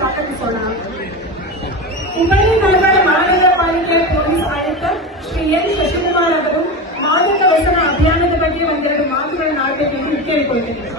ಸ್ವಾಗತಿಸೋಣ. ಹುಬ್ಬಳ್ಳಿ ಧಾರವಾಡ ಮಹಾನಗರ ಪಾಲಿಕೆಯ ಪೊಲೀಸ್ ಆಯುಕ್ತ ಶ್ರೀ ಎನ್ ಶಶಿಕುಮಾರ್ ಅವರು ಮಾದಕ ವ್ಯಸನ ಅಭಿಯಾನದ ಬಗ್ಗೆ ಒಂದೆರಡು ಮಾತುಗಳನ್ನು ಆಡಬೇಕೆಂದು ಕೇಳಿಕೊಳ್ತೇನೆ.